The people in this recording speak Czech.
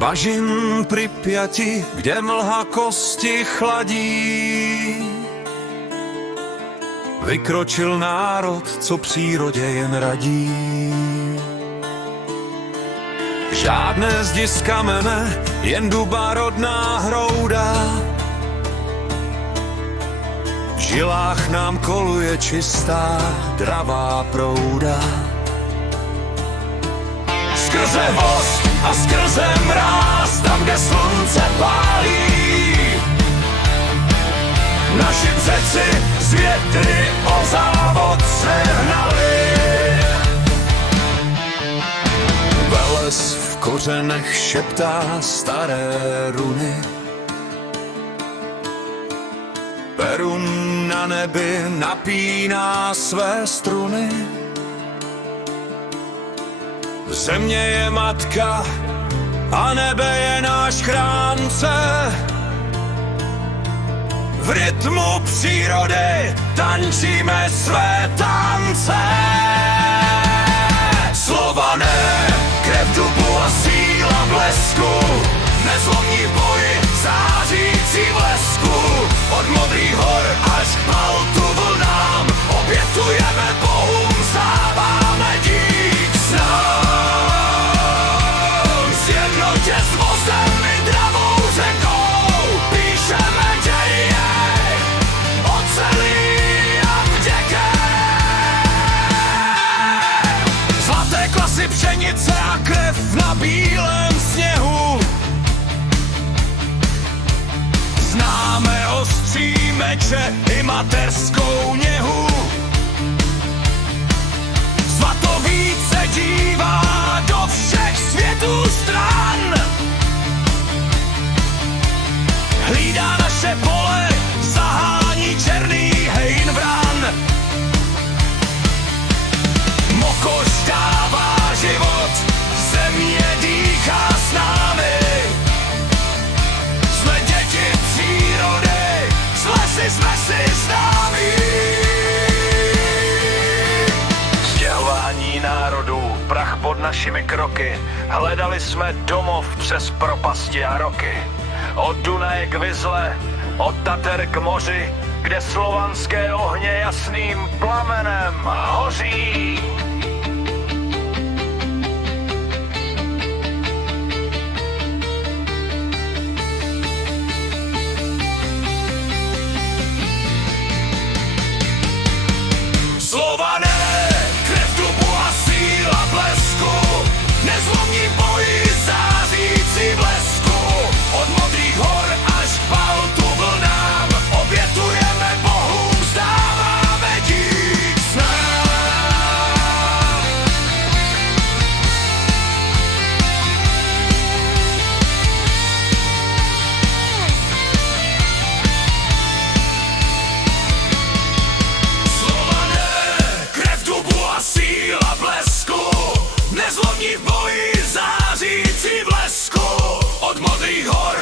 bažin Pripjati, kde mlha kosti chladí. Vykročil národ, co přírodě jen radí. Žádné zdi z kamene, jen duba rodná hrouda. V žilách nám koluje čistá, dravá prouda. Skrze vosk a skrze mráz, tam, kde slunce pálí, naši přeci z větry o závod se hnali. Veles v kořenech šeptá staré runy. Perun na nebi napíná své struny. Země je matka a nebe je náš chránce. V rytmu přírody tančíme své tance. Slované, krev dubu a síla blesku, nezlomní v boji, zářící v lesku. Od modrých hor až k Baltu vlnám, obětujeme bohům, vzdáváme dík snám. Sjednotě s vozem i dravou řekou, píšeme děje ocelí a vděkem. Zlaté klasy pšenice a krev na bílém sněhu. Známe ostří meče i mateřskou něhu. Svatovíc se dívá do všech světů stran. Hlídá naše pole, zahání černý hejn vran. Mokoš dává život, země dýchá s námi. Jsme děti přírody, s lesy jsme si známí. Stěhování národů, prach pod našimi kroky. Hledali jsme domov přes propasti a roky. Od Dunaje k Vizle, od Tater k moři, kde slovanské ohně jasným plamenem hoří. Slované, krev dubu a síla blesku, nezlomní boji, zářící blesku. Od modrých hor až k Baltu vlnám, obětujeme bohům, vzdáváme dík snám. Síla blesku, nezlomní v boji, zářící v lesku. Od modrých hor